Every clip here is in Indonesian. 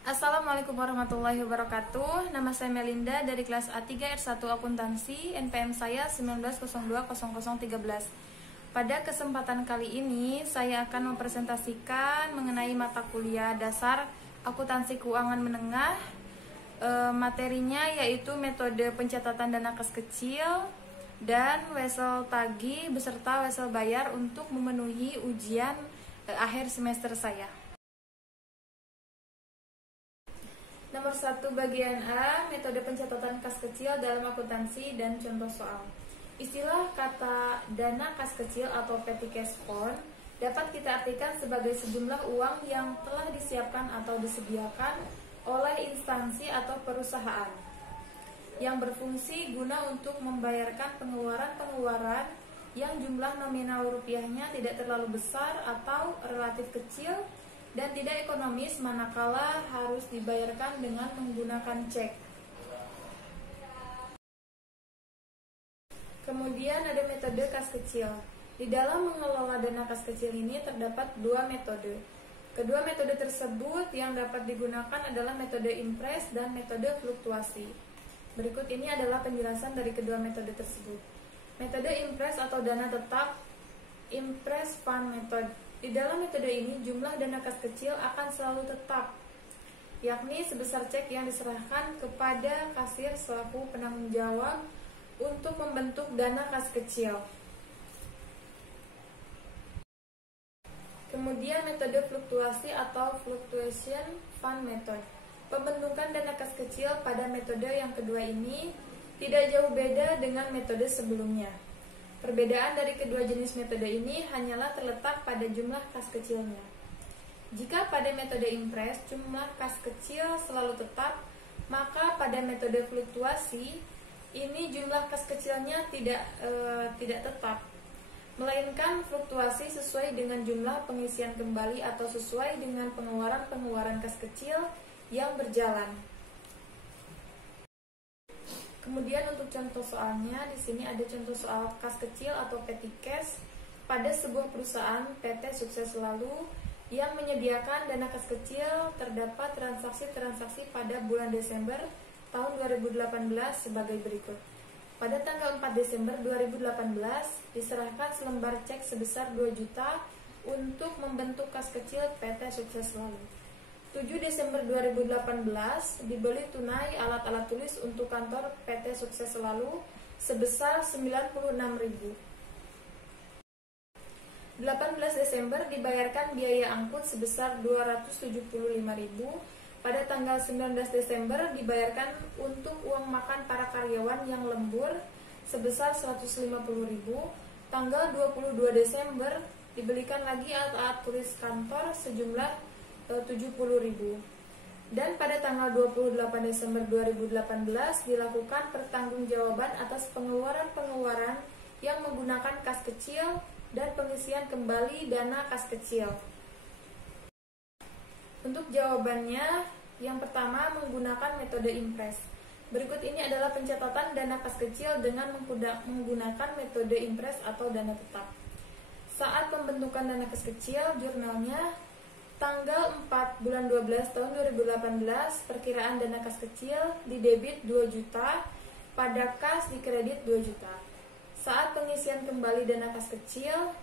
Assalamualaikum warahmatullahi wabarakatuh. Nama saya Melinda dari kelas A3 R1 Akuntansi. NPM saya 19020013. Pada kesempatan kali ini saya akan mempresentasikan mengenai mata kuliah dasar akuntansi keuangan menengah. Materinya yaitu metode pencatatan dana kas kecil dan wesel tagih beserta wesel bayar untuk memenuhi ujian akhir semester saya. Nomor 1 bagian A, metode pencatatan kas kecil dalam akuntansi dan contoh soal. Istilah kata dana kas kecil atau petty cash fund dapat kita artikan sebagai sejumlah uang yang telah disiapkan atau disediakan oleh instansi atau perusahaan yang berfungsi guna untuk membayarkan pengeluaran-pengeluaran yang jumlah nominal rupiahnya tidak terlalu besar atau relatif kecil dan tidak ekonomis manakala harus dibayarkan dengan menggunakan cek. Kemudian ada metode kas kecil. Di dalam mengelola dana kas kecil ini terdapat dua metode. Kedua metode tersebut yang dapat digunakan adalah metode impres dan metode fluktuasi. Berikut ini adalah penjelasan dari kedua metode tersebut. Metode impres atau dana tetap, impres fund method. Di dalam metode ini, jumlah dana kas kecil akan selalu tetap, yakni sebesar cek yang diserahkan kepada kasir selaku penanggung jawab untuk membentuk dana kas kecil. Kemudian metode fluktuasi atau fluctuation fund method. Pembentukan dana kas kecil pada metode yang kedua ini tidak jauh beda dengan metode sebelumnya. Perbedaan dari kedua jenis metode ini hanyalah terletak pada jumlah kas kecilnya. Jika pada metode impres jumlah kas kecil selalu tetap, maka pada metode fluktuasi ini jumlah kas kecilnya tidak tetap, melainkan fluktuasi sesuai dengan jumlah pengisian kembali atau sesuai dengan pengeluaran-pengeluaran kas kecil yang berjalan. Kemudian untuk contoh soalnya, di sini ada contoh soal kas kecil atau petty cash pada sebuah perusahaan PT Sukses Selalu yang menyediakan dana kas kecil. Terdapat transaksi-transaksi pada bulan Desember tahun 2018 sebagai berikut. Pada tanggal 4 Desember 2018 diserahkan selembar cek sebesar 2 juta untuk membentuk kas kecil PT Sukses Selalu. 7 Desember 2018 dibeli tunai alat-alat tulis untuk kantor PT Sukses Selalu sebesar 96.000. 18 Desember dibayarkan biaya angkut sebesar 275.000. Pada tanggal 19 Desember dibayarkan untuk uang makan para karyawan yang lembur sebesar 150.000. Tanggal 22 Desember dibelikan lagi alat-alat tulis kantor sejumlah 70.000. Dan pada tanggal 28 Desember 2018 dilakukan pertanggungjawaban atas pengeluaran-pengeluaran yang menggunakan kas kecil dan pengisian kembali dana kas kecil. Untuk jawabannya, yang pertama menggunakan metode impres. Berikut ini adalah pencatatan dana kas kecil dengan menggunakan metode impres atau dana tetap. Saat pembentukan dana kas kecil, jurnalnya tanggal 4 bulan 12 tahun 2018, perkiraan dana kas kecil di debit 2 juta, pada kas di kredit 2 juta. Saat pengisian kembali dana kas kecil,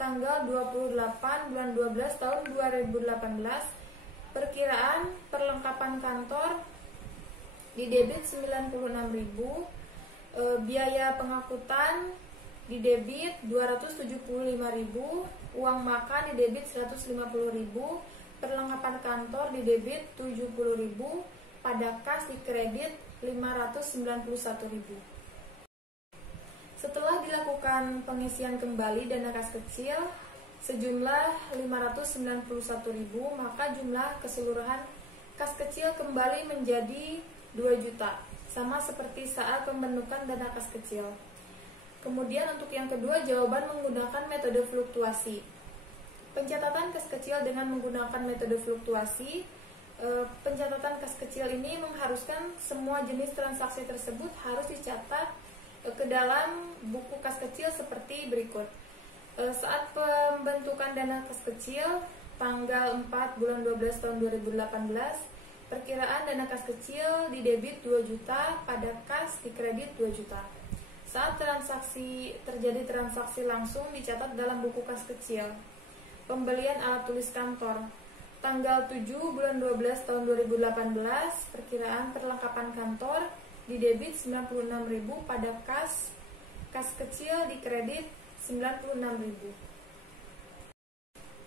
tanggal 28 bulan 12 tahun 2018, perkiraan perlengkapan kantor di debit 96.000, biaya pengangkutan di debit 275.000, uang makan di debit 150.000, perlengkapan kantor di debit 70.000, pada kas di kredit 591.000. Setelah dilakukan pengisian kembali dana kas kecil sejumlah 591.000, maka jumlah keseluruhan kas kecil kembali menjadi 2 juta, sama seperti saat pembentukan dana kas kecil. Kemudian untuk yang kedua, jawaban menggunakan metode fluktuasi. Pencatatan kas kecil dengan menggunakan metode fluktuasi. Pencatatan kas kecil ini mengharuskan semua jenis transaksi tersebut harus dicatat ke dalam buku kas kecil seperti berikut. Saat pembentukan dana kas kecil, tanggal 4 bulan 12 tahun 2018, perkiraan dana kas kecil di debit 2 juta, pada kas di kredit 2 juta. Saat terjadi transaksi langsung dicatat dalam buku kas kecil. Pembelian alat tulis kantor. Tanggal 7 bulan 12 tahun 2018, perkiraan perlengkapan kantor di debit 96.000, pada kas kecil di kredit 96.000.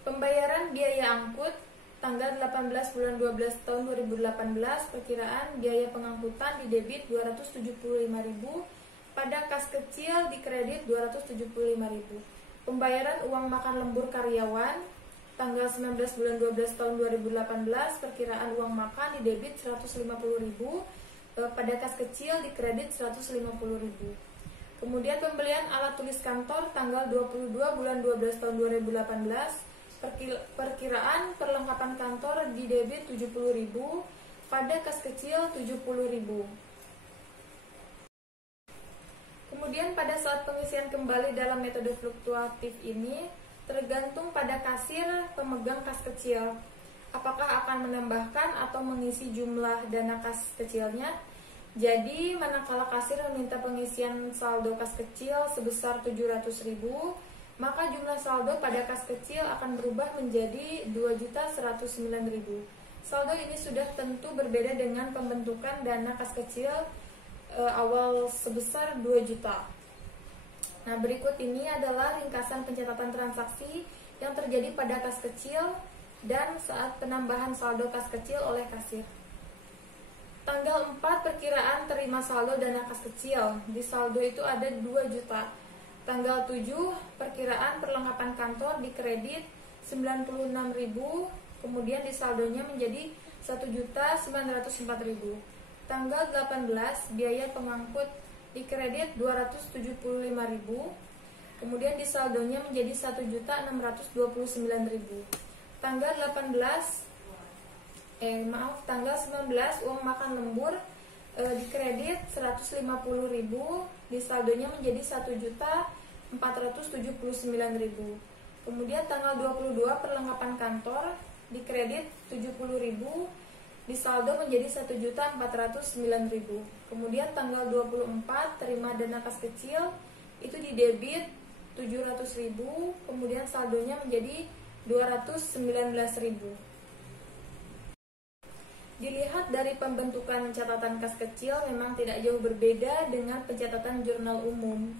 Pembayaran biaya angkut. Tanggal 18 bulan 12 tahun 2018, perkiraan biaya pengangkutan di debit 275.000, pada kas kecil di kredit 275.000. Pembayaran uang makan lembur karyawan. Tanggal 19 bulan 12 tahun 2018, perkiraan uang makan di debit 150.000, pada kas kecil di kredit 150.000. Kemudian pembelian alat tulis kantor tanggal 22 bulan 12 tahun 2018, perkiraan perlengkapan kantor di debit 70.000, pada kas kecil 70.000. Kemudian pada saat pengisian kembali dalam metode fluktuatif ini tergantung pada kasir pemegang kas kecil, apakah akan menambahkan atau mengisi jumlah dana kas kecilnya. Jadi manakala kasir meminta pengisian saldo kas kecil sebesar 700.000, maka jumlah saldo pada kas kecil akan berubah menjadi 2.109.000. Saldo ini sudah tentu berbeda dengan pembentukan dana kas kecil awal sebesar 2 juta. Nah, berikut ini adalah ringkasan pencatatan transaksi yang terjadi pada kas kecil dan saat penambahan saldo kas kecil oleh kasir. Tanggal 4 perkiraan terima saldo dana kas kecil. Di saldo itu ada 2 juta. Tanggal 7 perkiraan perlengkapan kantor di kredit 96.000, kemudian di saldonya menjadi 1.904.000. Tanggal 18 biaya pengangkut di kredit 275.000, kemudian di saldonya menjadi 1.629.000. Tanggal 19 uang makan lembur di kredit 150.000, di saldonya menjadi 1.479.000. Kemudian tanggal 22 perlengkapan kantor di kredit 70.000, di saldo menjadi 1.409.000. Kemudian tanggal 24 terima dana kas kecil itu di debit 700.000, kemudian saldonya menjadi 219.000. Dilihat dari pembentukan catatan kas kecil memang tidak jauh berbeda dengan pencatatan jurnal umum.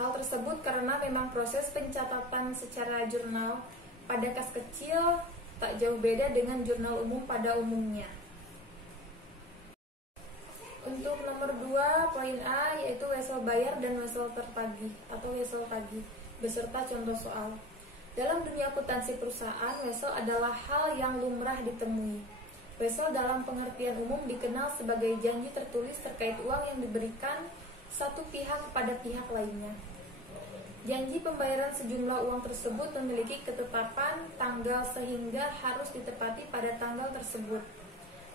Hal tersebut karena memang proses pencatatan secara jurnal pada kas kecil tak jauh beda dengan jurnal umum pada umumnya. Untuk nomor 2, poin A, yaitu wesel bayar dan wesel tertagih atau wesel tagih beserta contoh soal. Dalam dunia akuntansi perusahaan, wesel adalah hal yang lumrah ditemui. Wesel dalam pengertian umum dikenal sebagai janji tertulis terkait uang yang diberikan satu pihak kepada pihak lainnya. Janji pembayaran sejumlah uang tersebut memiliki ketetapan tanggal sehingga harus ditepati pada tanggal tersebut.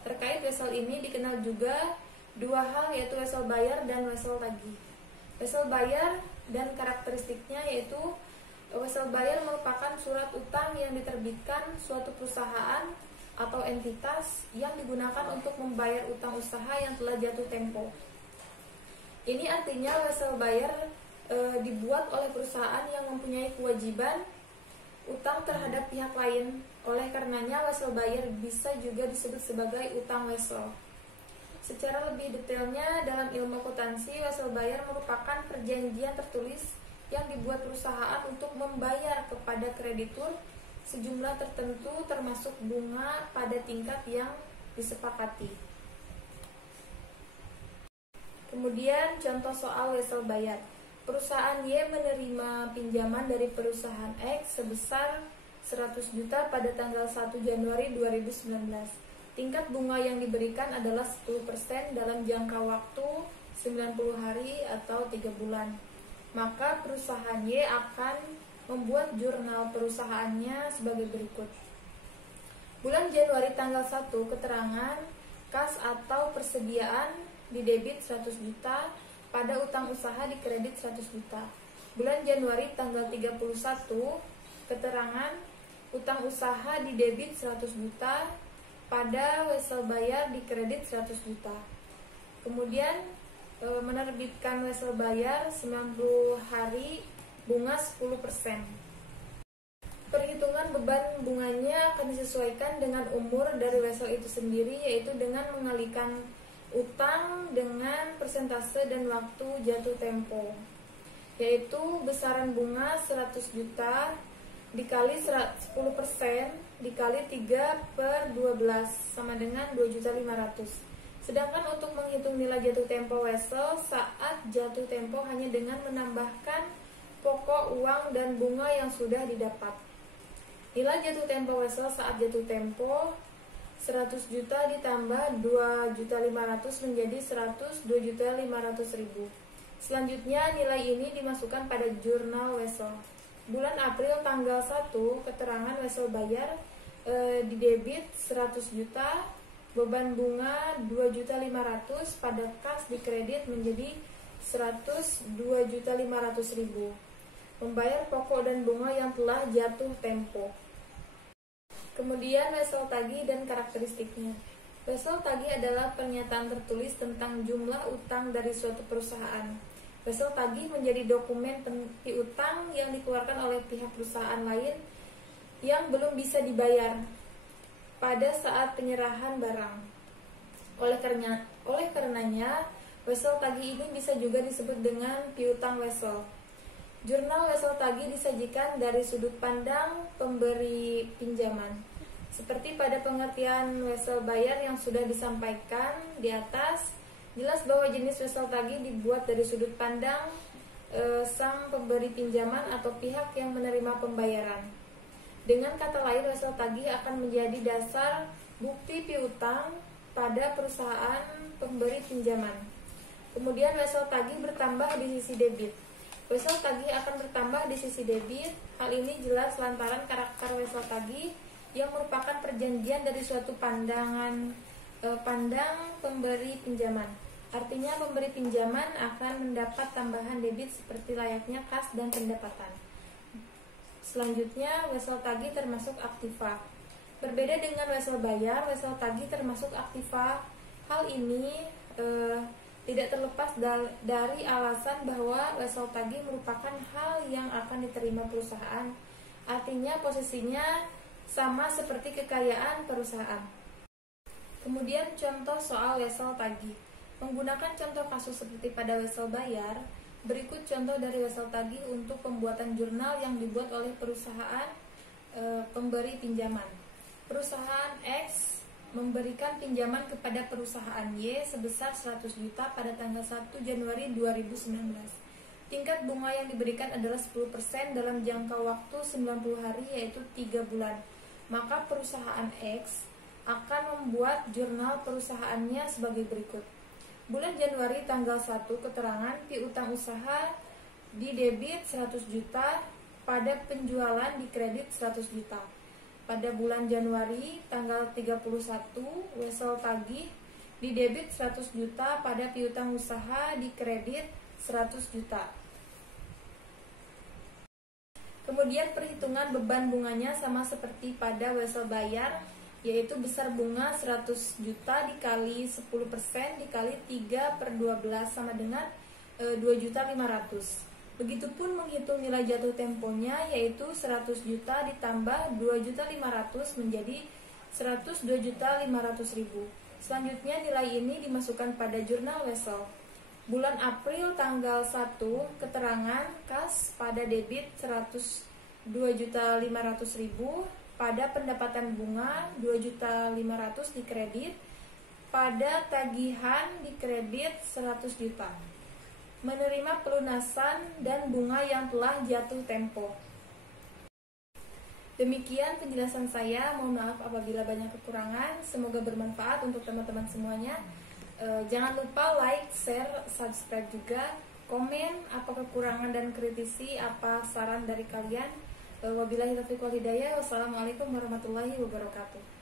Terkait wesel ini dikenal juga dua hal, yaitu wesel bayar dan wesel tagih. Wesel bayar dan karakteristiknya yaitu wesel bayar merupakan surat utang yang diterbitkan suatu perusahaan atau entitas yang digunakan untuk membayar utang usaha yang telah jatuh tempo. Ini artinya wesel bayar dibuat oleh perusahaan yang mempunyai kewajiban utang terhadap pihak lain. Oleh karenanya wesel bayar bisa juga disebut sebagai utang wesel. Secara lebih detailnya dalam ilmu akuntansi, wesel bayar merupakan perjanjian tertulis yang dibuat perusahaan untuk membayar kepada kreditur sejumlah tertentu termasuk bunga pada tingkat yang disepakati. Kemudian contoh soal wesel bayar. Perusahaan Y menerima pinjaman dari perusahaan X sebesar 100 juta pada tanggal 1 Januari 2019. Tingkat bunga yang diberikan adalah 10% dalam jangka waktu 90 hari atau 3 bulan. Maka perusahaan Y akan membuat jurnal perusahaannya sebagai berikut. Bulan Januari tanggal 1, keterangan kas atau persediaan di debit 100 juta, pada utang usaha di kredit 100 juta. Bulan Januari tanggal 31, keterangan utang usaha di debit 100 juta, pada wesel bayar di kredit 100 juta. Kemudian menerbitkan wesel bayar 90 hari, bunga 10%. Perhitungan beban bunganya akan disesuaikan dengan umur dari wesel itu sendiri, yaitu dengan mengalikan utang dengan persentase dan waktu jatuh tempo, yaitu besaran bunga 100 juta dikali 10% dikali 3/12 sama dengan 2.500.000. Sedangkan untuk menghitung nilai jatuh tempo wesel saat jatuh tempo hanya dengan menambahkan pokok uang dan bunga yang sudah didapat. Nilai jatuh tempo wesel saat jatuh tempo 100 juta ditambah 2.500.000 menjadi 102.500.000. Selanjutnya nilai ini dimasukkan pada jurnal wesel. Bulan April tanggal 1, keterangan wesel bayar di debit 100 juta, beban bunga 2.500.000, pada kas di kredit menjadi 102.500.000. Membayar pokok dan bunga yang telah jatuh tempo. Kemudian wesel tagih dan karakteristiknya. Wesel tagih adalah pernyataan tertulis tentang jumlah utang dari suatu perusahaan. Wesel tagih menjadi dokumen piutang yang dikeluarkan oleh pihak perusahaan lain yang belum bisa dibayar pada saat penyerahan barang. Oleh karenanya, wesel tagih ini bisa juga disebut dengan piutang wesel. Jurnal wesel tagih disajikan dari sudut pandang pemberi pinjaman. Seperti pada pengertian wesel bayar yang sudah disampaikan di atas, jelas bahwa jenis wesel tagih dibuat dari sudut pandang sang pemberi pinjaman atau pihak yang menerima pembayaran. Dengan kata lain, wesel tagih akan menjadi dasar bukti piutang pada perusahaan pemberi pinjaman. Kemudian wesel tagih bertambah di sisi debit. Wesel tagih akan bertambah di sisi debit. Hal ini jelas lantaran karakter wesel tagih yang merupakan perjanjian dari suatu pandang pemberi pinjaman. Artinya pemberi pinjaman akan mendapat tambahan debit seperti layaknya kas dan pendapatan. Selanjutnya, wesel tagih termasuk aktiva. Berbeda dengan wesel bayar, wesel tagih termasuk aktiva. Hal ini tidak terlepas dari alasan bahwa wesel tagih merupakan hal yang akan diterima perusahaan. Artinya posisinya sama seperti kekayaan perusahaan. Kemudian contoh soal wesel tagih. Menggunakan contoh kasus seperti pada wesel bayar, berikut contoh dari wesel tagih untuk pembuatan jurnal yang dibuat oleh perusahaan pemberi pinjaman. Perusahaan X memberikan pinjaman kepada perusahaan Y sebesar 100 juta pada tanggal 1 Januari 2019. Tingkat bunga yang diberikan adalah 10% dalam jangka waktu 90 hari, yaitu 3 bulan. Maka perusahaan X akan membuat jurnal perusahaannya sebagai berikut. Bulan Januari tanggal 1, keterangan piutang usaha di debit 100 juta, pada penjualan di kredit 100 juta. Pada bulan Januari tanggal 31, wesel tagih di debit 100 juta, pada piutang usaha di kredit 100 juta. Kemudian perhitungan beban bunganya sama seperti pada wesel bayar, yaitu besar bunga 100 juta dikali 10% dikali 3/12 sama dengan 2.500.000. Begitupun menghitung nilai jatuh temponya, yaitu 100 juta ditambah 2.500.000 menjadi 102.500.000. Selanjutnya nilai ini dimasukkan pada jurnal wesel. Bulan April tanggal 1, keterangan kas pada debit 102.500.000, pada pendapatan bunga 2.500.000 di kredit, pada tagihan di kredit 100 juta. Menerima pelunasan dan bunga yang telah jatuh tempo. Demikian penjelasan saya, mohon maaf apabila banyak kekurangan, semoga bermanfaat untuk teman-teman semuanya. Jangan lupa like, share, subscribe juga, komen apa kekurangan dan kritisi apa saran dari kalian. Wabillahi taufiq wal hidayah. Wassalamualaikum warahmatullahi wabarakatuh.